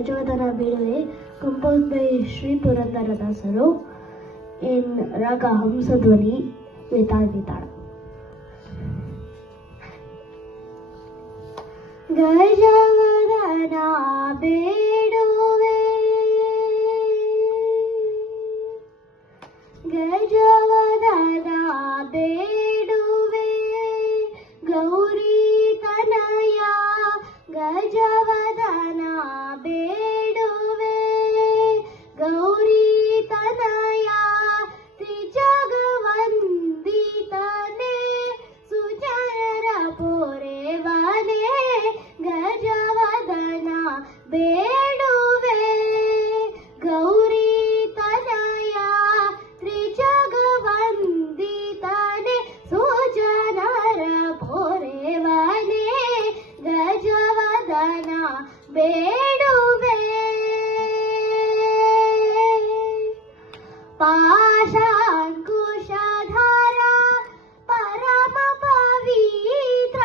ಗಜವದನ ಬೇಡುವೆ, composed by Sri Purandaradasaru in Raga Hamsadwani Vetala. ಗಜವದನ ಬೇಡುವೆ, ಗಜವದನ ಬೇಡುವೆ, ಗೌರಿ ತನಯ ಗಜವದನ ಬೇಡುವೆ, ಗೌರಿ ತನಯ ತ್ರಿಜಗವಂದಿತನೆ ಸುಜನರ ಪೊರೆವನೆ, ಗಜವದನ ಬೇಡುವೆ, ಗೌರಿ ತನಯ ತ್ರಿಜಗವಂದಿತನೆ ಸುಜನರ ಪೊರೆವನೆ, ಗಜವದನ ಬೇಡುವೆ. ಪಾಶಾಂಕುಶಧರ ಪರಮ ಪವಿತ್ರ,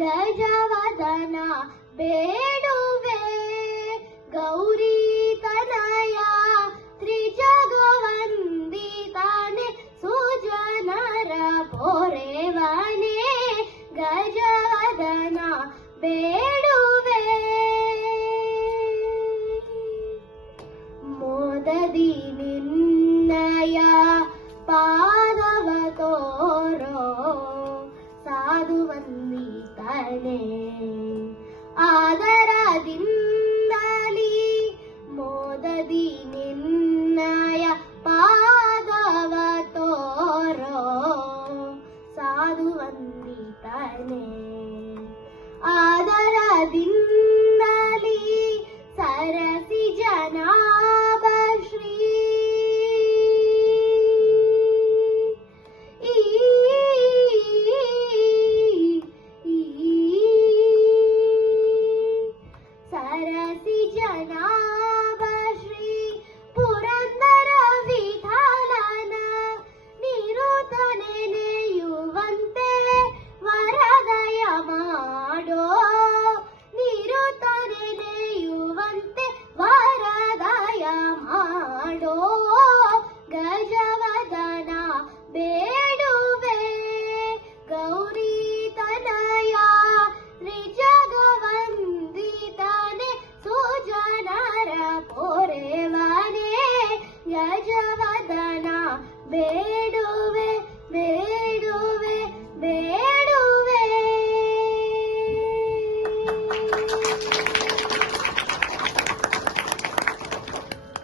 ಗಜವದನ ಬೇಡುವೆ, ಗೌರಿ ತನಯ ತ್ರಿಜಗವಂದಿತನೆ ಸುಜನರ ಪೊರೆವನೆ, ಗಜವದನ ಬೇಡುವೆ. ಮೋದದಿ ನಿನ್ನಯ ಪಾದವ ತೋರೋ ಸಾಧುವಂದಿತನೆ, ಆದರದಿಂದಲಿ ಮೋದದಿ ನಿನ್ನಯ ಪಾದವ ತೋರೋ ಸಾಧುವಂದಿತನೆ, ಆದರದಿಂದಲಿ ಸರಸ